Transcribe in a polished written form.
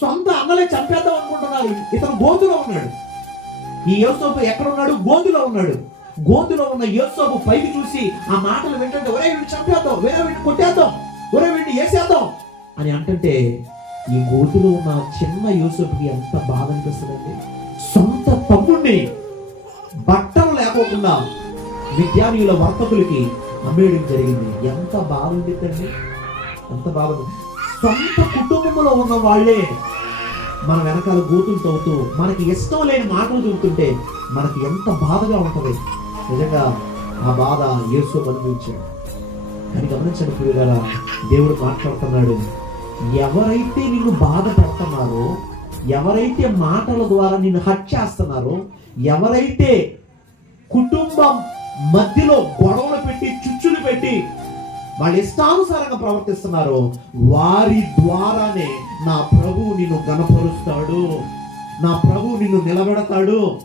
సొంత అన్నలే చంపేద్దాం అనుకుంటున్నారు. ఇతను గోతులో ఉన్నాడు. ఈ యోసేపు ఎక్కడ ఉన్నాడు? గోతులో ఉన్నాడు. గోతులో ఉన్న యోసేపు పైకి చూసి ఆ మాటలు వింటుంటే, ఒరే వీడిని చంపేద్దాం, వేరే వీడిని కొట్టేద్దాం, ఒరే వీడిని వేసేద్దాం అని అంటుంటే, ఈ గోతులో ఉన్న చిన్న యోసేపుకి ఎంత బాధ అనిపిస్తుందండి. సొంత తమ్ముడిని బట్టలు లేకోకుండా విద్యానీయుల వర్తకులకి అమ్మేయడం జరిగింది. ఎంత బాధ ఉంటుందండి, ఎంత బాధ. సొంత కుటుంబంలో ఉన్న వాళ్ళే మన వెనకాల గోతులు తవ్వుతూ మనకి ఇష్టం లేని మాటలు చెబుతుంటే మనకి ఎంత బాధగా ఉంటుంది. నిజంగా ఆ బాధ యేసు అనుభవించాడు. కానీ గమనించండి ప్రియులారా, దేవుడు మాట్లాడుతున్నాడు. ఎవరైతే నిన్ను బాధ పెడుతున్నారో, ఎవరైతే మాటల ద్వారా నిన్ను హత్య చేస్తున్నారో, ఎవరైతే కుటుంబం మధ్యలో గొడవలు పెట్టి చుచ్చులు పెట్టి వాళ్ళ ఇష్టానుసారంగా ప్రవర్తిస్తున్నారో, వారి ద్వారానే నా ప్రభువు నిన్ను గణపరుస్తాడు, నా ప్రభువు నిన్ను నిలబెడతాడు.